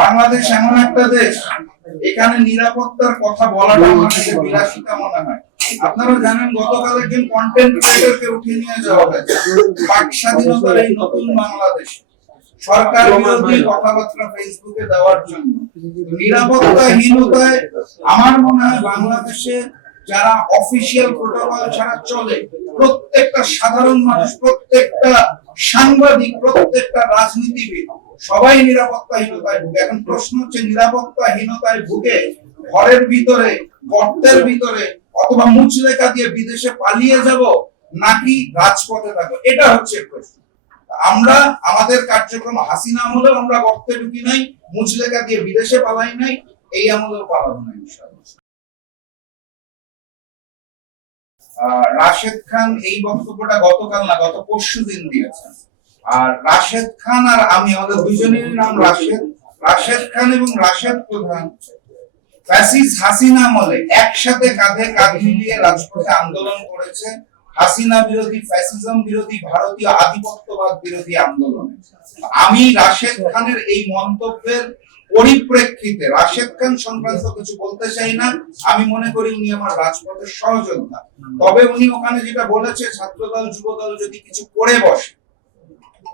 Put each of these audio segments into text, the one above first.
বাংলাদেশ এমন একটা দেশ, এখানে নিরাপত্তার কথা বলাটা আমার কাছে বিলাসিতা মনে হয়। আপনারা জানেন গতকাল একজন কন্টেন্ট ক্রিয়েটরকে উঠিয়ে নিয়ে যাওয়া হয়েছে বাক স্বাধীনতার এই নতুন বাংলাদেশ সরকার বিরোধী কথাবার্তা ফেসবুকে দেওয়ার জন্য। নিরাপত্তাহীনতায় আমার মনে হয় বাংলাদেশে যারা অফিসিয়াল প্রোটোকল ছাড়া চলে, প্রত্যেকটা সাধারণ মানুষ, প্রত্যেকটা সাংবাদিক, প্রত্যেকটা রাজনীতিবিদ সবাই নিরাপত্তাহীনতায় ভুগে। এখন প্রশ্ন হচ্ছে, নিরাপত্তাহীনতায় ভুগে ঘরের ভিতরে, গর্তের ভিতরে অথবা মুচলেখা দিয়ে বিদেশে পালিয়ে যাব নাকি রাজপথে থাকবো, এটা হচ্ছে প্রশ্ন। আমরা আমাদের কার্যক্রম হাসিনা আমলেও আমরা গর্তে ঢুকি নাই, মুচলেখা দিয়ে বিদেশে পালাই নাই, এই আমলেও পালাবো না ইনশাআল্লাহ। রাশেদ খান এই বক্তব্যটা গতকাল না গত পরশু দিন দিয়েছেন। আর রাশেদ খান আর আমি, আমাদের দুজনেরই নাম রাশেদ। রাশেদ খান এবং রাশেদ প্রধান ফ্যাসিস্ট হাসিনা আমলে একসাথে কাঁধে কাঁধ মিলিয়ে রাজপথে আন্দোলন করেছে, হাসিনা বিরোধী, ফ্যাসিজম বিরোধী, ভারতীয় আধিপত্যবাদ বিরোধী আন্দোলন। আমি রাশেদ খানের এই মন্তব্যের পরিপ্রেক্ষিতে রাশেদ খান সংক্রান্ত কিছু বলতে চাই না। আমি মনে করি উনি আমার রাজপথের সহযোদ্ধা। তবে উনি ওখানে যেটা বলেছে, ছাত্রদল যুবদল যদি কিছু করে বসে,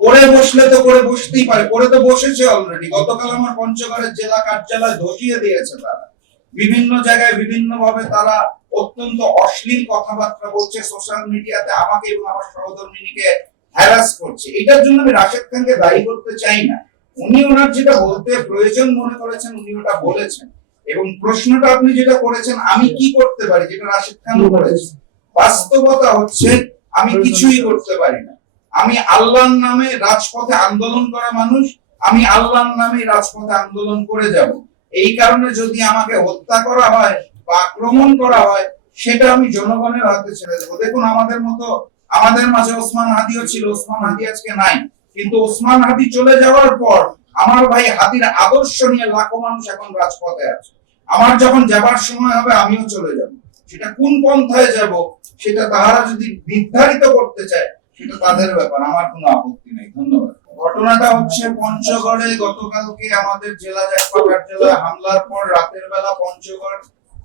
করে বসলে তো করে বসতেই পারে, করে তো বসেছে অলরেডি। গতকাল আমার পঞ্চগড়ের জেলা কার্যালয় ধসিয়ে দিয়েছে তারা। বিভিন্ন জায়গায় বিভিন্ন ভাবে তারা অত্যন্ত অশ্লীল কথাবার্তা বলছে, সোশ্যাল মিডিয়াতে আমাকে এবং আমার সহধর্মিনীকে হ্যারাস করছে। এটার জন্য আমি রাশেদ খানকে দায়ী করতে চাই না। উনি ওনার যেটা বলতে প্রয়োজন মনে করেছেন উনি ওটা বলেছেন। এবং প্রশ্নটা আপনি যেটা করেছেন আমি কি করতে পারি, যেটা রাশেদ খান করেছেন, বাস্তবতা হচ্ছে আমি কিছুই করতে পারি না। আমি আল্লাহর নামে রাজপথে আন্দোলন করা মানুষ, আমি আল্লাহর নামে রাজপথে আন্দোলন করে যাব। এই কারণে যদি আমাকে হত্যা করা হয় বা আক্রমণ করা হয়, সেটা আমি জনগণের হাতে ছেড়ে দেবো। দেখুন, আমাদের মতো, আমাদের মাঝে ওসমান হাদিও ছিল, ওসমান হাদি আজকে নাই, কিন্তু ওসমান হাদি চলে যাওয়ার পর আমার ভাই হাদির আদর্শ নিয়ে লাখো মানুষ এখন রাজপথে আছে। আমার যখন যাবার সময় হবে আমিও চলে যাব। সেটা কোন পন্থায় যাব সেটা তারা যদি নির্ধারিত করতে চায় সেটা তাদের ব্যাপার, আমার কোনো আপত্তি নেই। ধন্যবাদ। ঘটনাটা হচ্ছে পঞ্চগড়ে গতকালকে আমাদের জেলা জাকপা কার্যালয়ে হামলার পর রাতের বেলা পঞ্চগড়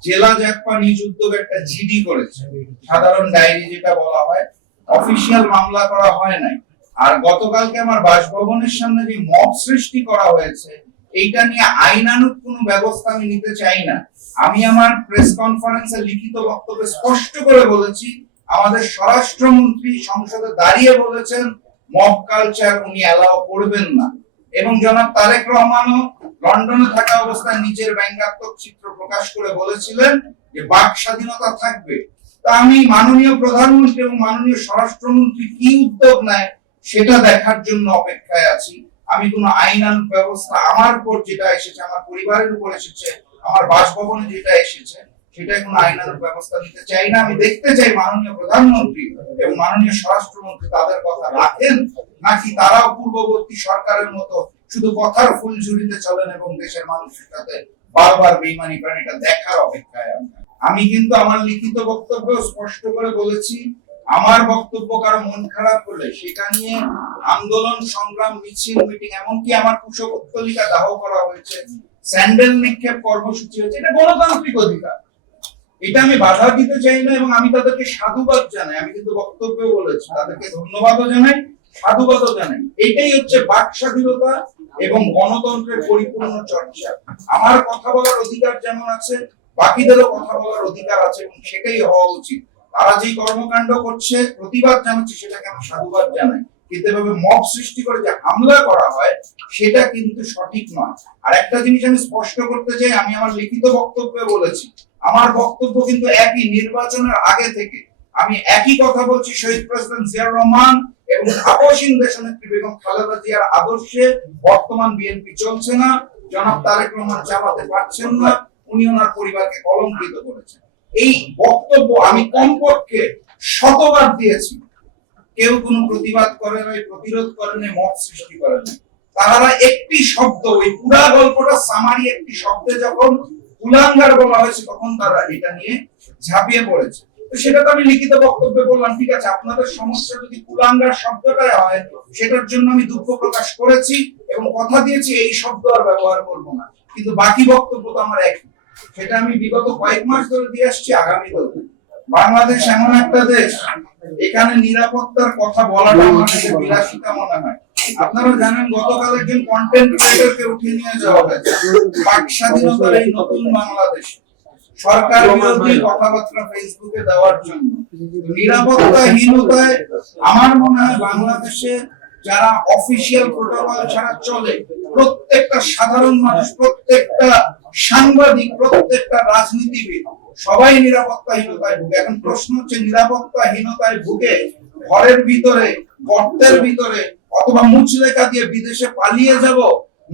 জেলা জাকপা নিজ উদ্যোগে একটা জিডি করেছে, সাধারণ ডায়েরি যেটা বলা হয়। অফিসিয়াল মামলা করা হয় নাই। আর গতকালকে আমার বাসভবনের সামনে যে মব সৃষ্টি করা হয়েছে, এইটা নিয়ে আইনানুগ কোনো ব্যবস্থা আমি নিতে চাই না। আমি আমার প্রেস কনফারেন্সে লিখিত বক্তব্যে স্পষ্ট করে বলেছি, আমাদের স্বরাষ্ট্রমন্ত্রী সংসদে দাঁড়িয়ে বলেছেন মব কালচার উনি অ্যালাউ করবেন না। এবং জনাব তারেক রহমানও লন্ডনে থাকা অবস্থায় নিজের ব্যঙ্গাত্মক চিত্র প্রকাশ করে বলেছিলেন যে বাক স্বাধীনতা থাকবে। তা আমি মাননীয় প্রধানমন্ত্রী এবং মাননীয় স্বরাষ্ট্রমন্ত্রী কি উদ্যোগ নেয় সেটা দেখার জন্য অপেক্ষায় আছি। আমি কোনো আইনানুগ ব্যবস্থা আমার উপর যেটা এসেছে, আমার পরিবারের উপর এসেছে, আমার বাসভবনে যেটা এসেছে, সেটাই কোনো আইনানুগ ব্যবস্থা নিতে চাই না। আমি দেখতে চাই মাননীয় প্রধানমন্ত্রী এবং মাননীয় স্বরাষ্ট্রমন্ত্রী তাদের কথা রাখেন, নাকি তারাও পূর্ববর্তী সরকারের মতো শুধু কথার ফুলঝুরিতে চলেন এবং দেশের মানুষের সাথে বারবার বেইমানি করেন। এটা দেখার অপেক্ষায় আমি কিন্তু আমার লিখিত বক্তব্য স্পষ্ট করে বলেছি, আমার বক্তব্য কারো মন খারাপ করলে সেটা নিয়ে আন্দোলন, সংগ্রাম, মিছিল, মিটিং, এমনকি আমার কুশপুত্তলিকা দাহ করা হয়েছে, স্যান্ডেল নিক্ষেপ কর্মসূচি হয়েছে, এটা গণতান্ত্রিক অধিকার। এটা আমি বাধা দিতে চাই না এবং আমি তাদেরকে সাধুবাদ জানাই। আমি কিন্তু বক্তব্যে বলেছি, তাদেরকে ধন্যবাদও জানাই, সাধুবাদও জানাই। এটাই হচ্ছে বাক স্বাধীনতা এবং গণতন্ত্রের পরিপূর্ণ চর্চা। আমার কথা বলার অধিকার যেমন আছে, বাকিদেরও কথা বলার অধিকার আছে এবং সেটাই হওয়া উচিত। তারা যে কর্মকাণ্ড করছে, প্রতিবাদ জানাচ্ছে, সেটাকে আমি সাধুবাদ জানাই। কিন্তু এভাবে মব সৃষ্টি করে যে হামলা করা হয় সেটা কিন্তু সঠিক নয়। আর একটা জিনিস আমি স্পষ্ট করতে চাই, আমি আমার লিখিত বক্তব্যে বলেছি, আমার বক্তব্য কিন্তু একই নির্বাচনের আগে থেকে। আমি একই কথা বলছি, শহীদ প্রেসিডেন্ট জিয়াউর রহমান এবং আপসহীন দেশনেত্রী বেগম খালেদা জিয়ার আদর্শে বর্তমান বিএনপি চলছে না। জনাব তারেক রহমান চালাতে পারছেন না, উনি ওনার পরিবারকে কলঙ্কিত করেছেন। এই বক্তব্য আমি কমপক্ষে শতবার দিয়েছি। কেউ কোনো প্রতিবাদ করে নাই, প্রতিরোধ করে নাই, মত সৃষ্টি করে নাই। তারা একটি শব্দ, ওই পুরা গল্পটা সামারি একটি শব্দে যখন কুলাঙ্গার বলা হয়েছে, তখন তারা এটা নিয়ে ঝাঁপিয়ে পড়েছে। তো সেটা তো আমি লিখিত বক্তব্যে বললাম, ঠিক আছে আপনাদের সমস্যা যদি কুলাঙ্গার শব্দটাই হয় সেটার জন্য আমি দুঃখ প্রকাশ করেছি এবং কথা দিয়েছি এই শব্দ আর ব্যবহার করব না, কিন্তু বাকি বক্তব্য তো আমার একই, সেটা আমি বিগত কয়েক মাস ধরে দিয়ে আসছি, আগামীতেও। বাংলাদেশ এমন একটা দেশ, এখানে নিরাপত্তার কথা বলাটা আমার কাছে বিলাসিতা মনে হয়। আপনারা জানেন গতকাল একজন কন্টেন্ট ক্রিয়েটরকে উঠিয়ে নিয়ে যাওয়া হয়েছে বাক স্বাধীনতার এই নতুন বাংলাদেশে সরকার বিরোধী কথাবার্তা ফেসবুকে দেওয়ার জন্য। নিরাপত্তাহীনতায় আমার মনে হয় বাংলাদেশে যারা অফিসিয়াল প্রোটোকল ছাড়া চলে, প্রত্যেকটা সাধারণ মানুষ, প্রত্যেকটা সাংবাদিক, প্রত্যেকটা রাজনীতিবিদ সবাই নিরাপত্তাহীনতায় ভুগে। এখন প্রশ্ন হচ্ছে নিরাপত্তাহীনতায় ভুগে ঘরের ভিতরে, গর্তের ভিতরে অথবা মুচলেখা দিয়ে বিদেশে পালিয়ে যাব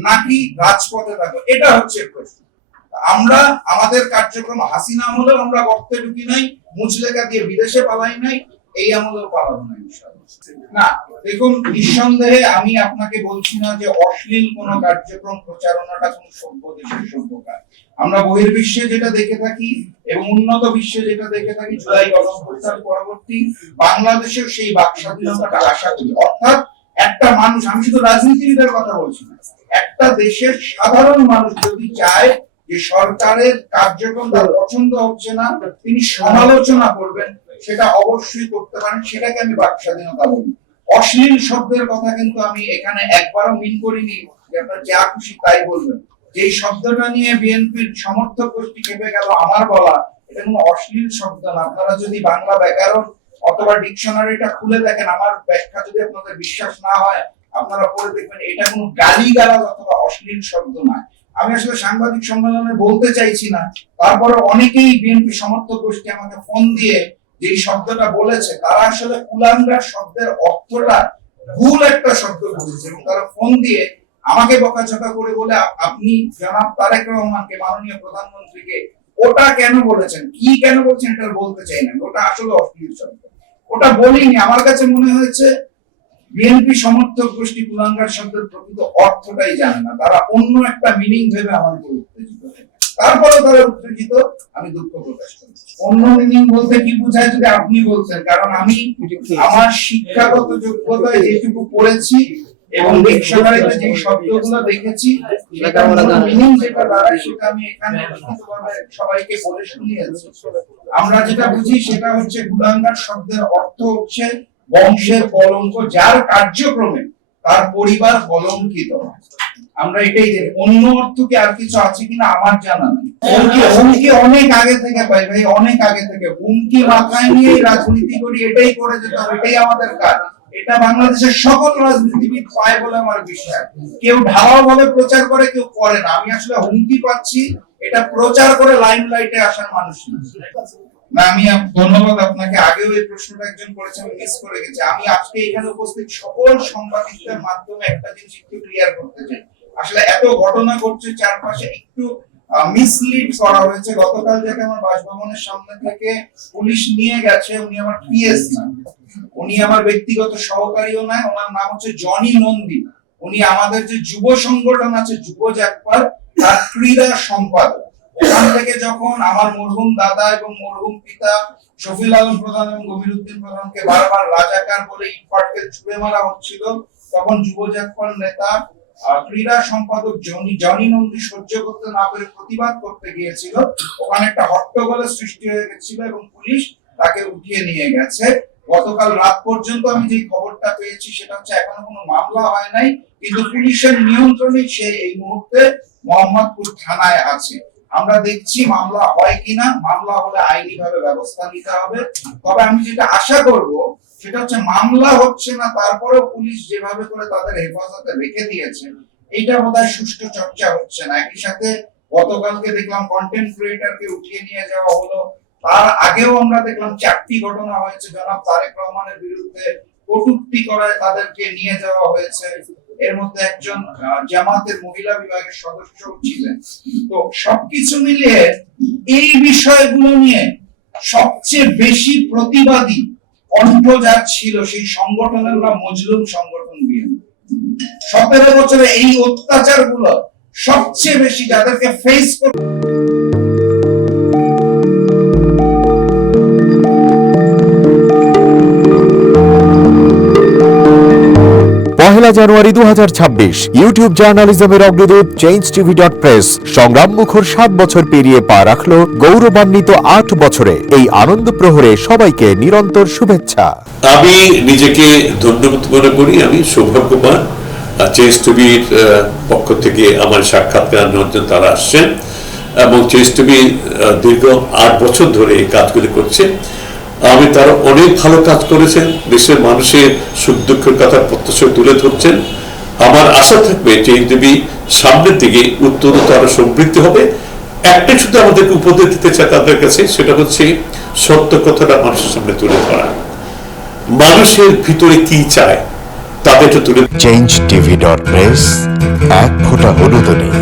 নাকি রাজপথে থাকবো, এটা হচ্ছে প্রশ্ন। আমরা আমাদের কার্যক্রম হাসিনা আমলেও আমরা গর্তে ঢুকি নাই, মুচলেখা দিয়ে বিদেশে পালাই নাই, এই আমলেও পালাবো না ইনশাআল্লাহ। না দেখুন, নিঃসন্দেহে আমি আপনাকে বলছি না যে অশ্লীল কোন কার্যক্রম প্রচারণাটা কোন সভ্য দেশের সভ্য কাজ। আমরা বহির্বিশ্বে যেটা দেখে থাকি এবং উন্নত বিশ্বে যেটা দেখে থাকি, জুলাই গণঅভ্যুত্থান পরবর্তী বাংলাদেশেও সেই বাক স্বাধীনতাটা আশা করি। অর্থাৎ একটা মানুষ, আমি শুধু রাজনীতিবিদের কথা বলছি না, একটা দেশের সাধারণ মানুষ যদি চায় যে সরকারের কার্যক্রম তার পছন্দ হচ্ছে না, তিনি সমালোচনা করবেন, সেটা অবশ্যই করতে পারেন, সেটাকে আমি বাক স্বাধীনতা বলি। অশ্লীল শব্দের কথা কিন্তু আমি এখানে একবারও মিন করিনি যে আপনারা যা খুশি তাই বলবেন। যে শব্দটা নিয়ে বিএনপির সমর্থক গোষ্ঠী খেপে গেল আমার বলা, এটা কোনো অশ্লীল শব্দ না। আপনারা যদি বাংলা ব্যাকরণ অথবা ডিকশনারিটা খুলে দেখেন, আমার ব্যাখ্যা যদি আপনাদের বিশ্বাস না হয় আপনারা পড়ে দেখবেন, এটা কোনো গালিগালাজ অথবা অশ্লীল শব্দ নয়। আমি আসলে সাংবাদিক সম্মেলনে বলতে চাইছি না, তারপরে অনেকেই বিএনপি সমর্থক গোষ্ঠী আমাকে ফোন দিয়ে যে শব্দটা বলেছে, তারা আসলে কুলাঙ্গার শব্দের অর্থটা ভুল একটা শব্দ বুঝেছে এবং তারা ফোন দিয়ে আমাকে বকাঝকা করে বলে আপনি জনাব তারেক রহমানকে, মাননীয় প্রধানমন্ত্রীকে ওটা কেন বলেছেন, কি কেন বলছেন এটা বলতে চাই না, ওটা আসলে অশ্লীল শব্দ, ওটা বলিনি। আমার কাছে মনে হয়েছে বিএনপি সমর্থক গোষ্ঠী কুলাঙ্গার শব্দের প্রকৃত অর্থটাই জানে না, তারা অন্য একটা মিনিং ভেবে আমাকে উত্তেজিত, তারপরে তারা উত্তেজিত, আমি দুঃখ প্রকাশ করি। অন্য মিনিং বলতে কি বোঝায় যদি আপনি বলছেন, কারণ আমি আমার শিক্ষাগত যোগ্যতায় যেটুকু পড়েছি এবং ডিকশনারিতে যে শব্দগুলো দেখেছি, সেটা মিনিং যেটা দাঁড়ায় সেটা আমি এখানে লিখিতভাবে সবাইকে বলে শুনিয়েছি। আমরা যেটা বুঝি সেটা হচ্ছে কুলাঙ্গার শব্দের অর্থ হচ্ছে বংশের কলঙ্ক, যার কার্যক্রমে তার পরিবার কলঙ্কিত। আমরা এটাই জানি, অন্য অর্থ কি আর কিছু আছে কিনা আমার জানা নেই। হুমকি অনেক আগে থেকে পাই ভাই, অনেক আগে থেকে হুমকি মাথায় নিয়ে রাজনীতি করি, এটাই করে যেতে হবে, এটাই আমাদের কাজ। এটা বাংলাদেশের সকল রাজনীতিবিদ পায় বলে আমার বিশ্বাস। কেউ ঢালাও ভাবে প্রচার করে, কেউ করে না। আমি আসলে হুমকি পাচ্ছি, এটা প্রচার করে লাইমলাইটে আসার মানুষ না। আমি ধন্যবাদ আপনাকে, আগেও এই প্রশ্নটা একজন করেছে, আমি মিস করে গেছি। আমি আজকে এখানে উপস্থিত সকল সাংবাদিকদের মাধ্যমে একটা জিনিস একটু ক্লিয়ার করতে চাই। আসলে এত ঘটনা ঘটছে চারপাশে, একটু মিসলিড করা হয়েছে। গতকাল যাকে আমার বাসভবনের সামনে থেকে পুলিশ নিয়ে গেছে, উনি আমার পিএস না, উনি আমার ব্যক্তিগত সহকারীও নয়, ওনার নাম হচ্ছে জনি নন্দী। উনি আমাদের যে যুব সংগঠন আছে যুব জাগবার, তার ক্রীড়া সম্পাদক। ওখান থেকে যখন আমার মরহুম দাদা এবং মরহুম পিতা শফিল আলম প্রধান এবং গভীর উদ্দিন প্রধানকে বারবার রাজাকার বলে ইটপাটকে ছুড়ে মারা হচ্ছিল, তখন যুব জাগবার নেতা ক্রীড়া সম্পাদক জনি নন্দী সহ্য করতে না পেরে প্রতিবাদ করতে গিয়েছিল। ওখানে একটা হট্টগোলের সৃষ্টি হয়ে গেছিল এবং পুলিশ তাকে উঠিয়ে নিয়ে গেছে। গতকাল রাত পর্যন্ত আমি যে খবরটা পেয়েছি সেটা হচ্ছে এখনো কোনো মামলা হয় নাই, কিন্তু পুলিশের নিয়ন্ত্রণে সে এই মুহূর্তে মোহাম্মদপুর থানায় আছে। আমরা দেখছি মামলা হয় কিনা, মামলা হলে আইনি ভাবে ব্যবস্থা নিতে হবে। তবে আমি যেটা আশা করব সেটা হচ্ছে মামলা হচ্ছে না, তারপরেও পুলিশ যেভাবে করে তাদের হেফাজতে রেখে দিয়েছে, এইটা বোধহয় সুষ্ঠু চর্চা হচ্ছে না। একই সাথে গতকালকে দেখলাম কন্টেন্ট ক্রিয়েটরকে উঠিয়ে নিয়ে যাওয়া হলো, তার আগেও আমরা দেখলাম 4টি ঘটনা হয়েছে জনাব তারেক রহমানের বিরুদ্ধে কটূক্তি করায় তাদেরকে নিয়ে যাওয়া হয়েছে। এর মধ্যে একজন জামাতের মহিলা বিভাগের সদস্য ছিলেন। তো সবকিছু মিলিয়ে এই বিষয়গুলো নিয়ে সবচেয়ে বেশি প্রতিবাদী কণ্ঠ যার ছিল সেই সংগঠনের নাম মজলুম সংগঠন বিএনপি। 17 বছরে এই অত্যাচার গুলো সবচেয়ে বেশি যাদেরকে ফেস করতে জানুয়ারি 2026 ইউটিউব জার্নালিজমের অগ্রদূত চেঞ্জ টিভি.প্রেস সংগ্রাম মুখর 7 বছর পেরিয়ে পা রাখলো গৌরবান্বিত 8 বছরে। এই আনন্দ প্রহরে সবাইকে নিরন্তর শুভেচ্ছা। আমি নিজেকে ধন্যবাদ মনে করি, আমি সৌভাগ্যবান চেঞ্জ টিভির পক্ষ থেকে আমার সাক্ষাৎকার নেওয়ার জন্য তারা আসছেন এবং চেঞ্জ টিভি দীর্ঘ 8 বছর ধরে এই কাজগুলি করছে। আমি তারা অনেক ভালো কাজ করেছেন, দেশের মানুষের সুখ দুঃখের কথা প্রত্যক্ষ তুলে ধরছেন। আমার আশা থাকবে চেঞ্জ টিভি সামনের দিকে উত্তরোত্তর আরো সমৃদ্ধি হবে। একটাই শুধু আমাদেরকে উপদেশ দিতে চাই তাদের কাছে, সেটা হচ্ছে সত্য কথাটা মানুষের সামনে তুলে ধরা, মানুষের ভিতরে কি চায় তাদেরকে তুলে। চেঞ্জ টিভি.প্রেস, এক ফোঁটা হলুদ নেই।